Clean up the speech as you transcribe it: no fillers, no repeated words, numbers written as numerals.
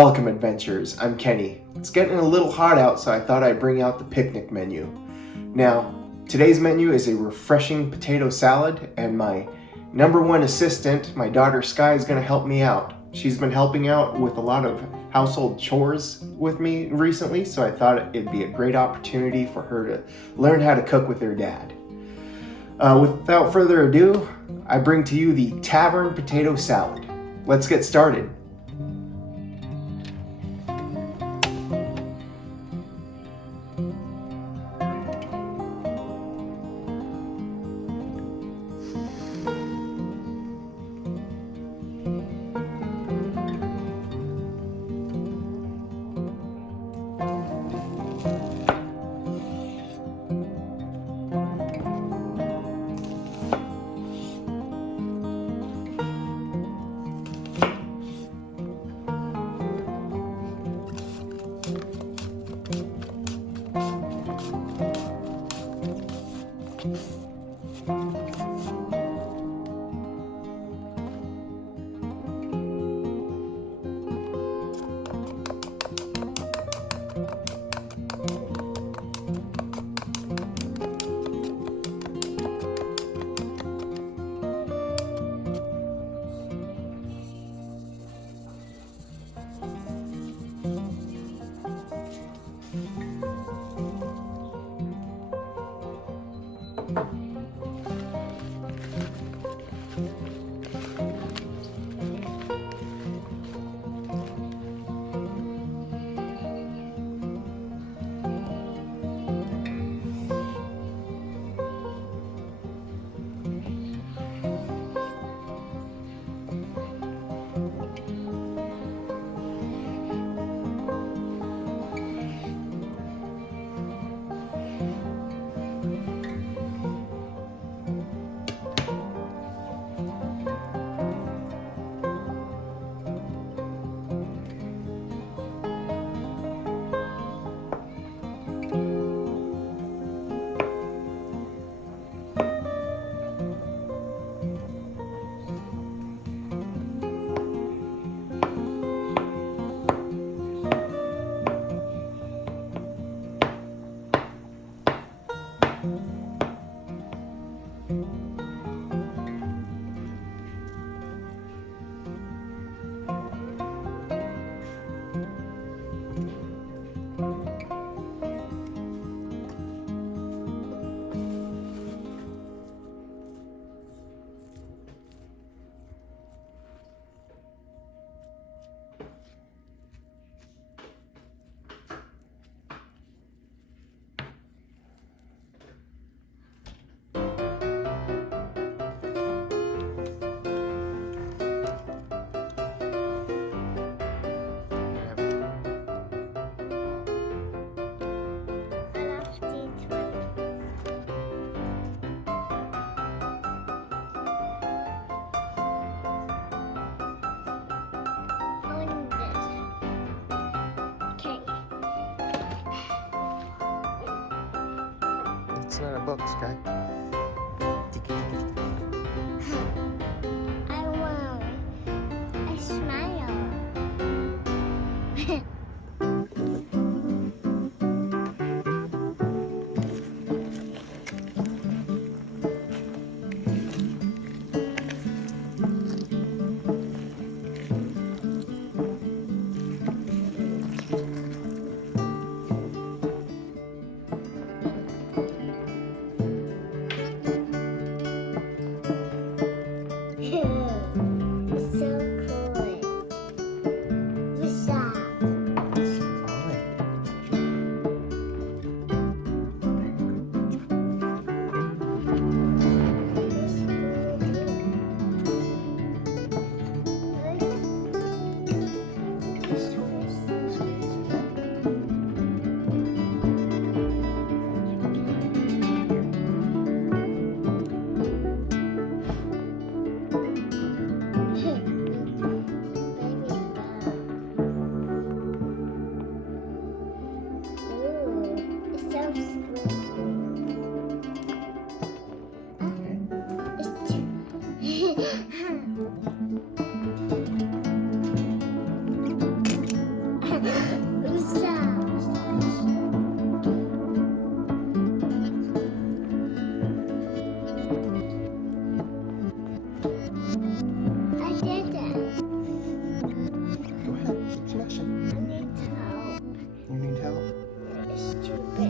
Welcome, adventurers. I'm Kenny. It's getting a little hot out, so I thought I'd bring out the picnic menu. Now, today's menu is a refreshing potato salad, and my number one assistant, my daughter Sky, is going to help me out. She's been helping out with a lot of household chores with me recently, so I thought it'd be a great opportunity for her to learn how to cook with her dad. Without further ado, I bring to you the Tavern Potato Salad. Let's get started. It's not a book, Sky. I want a smile. too big.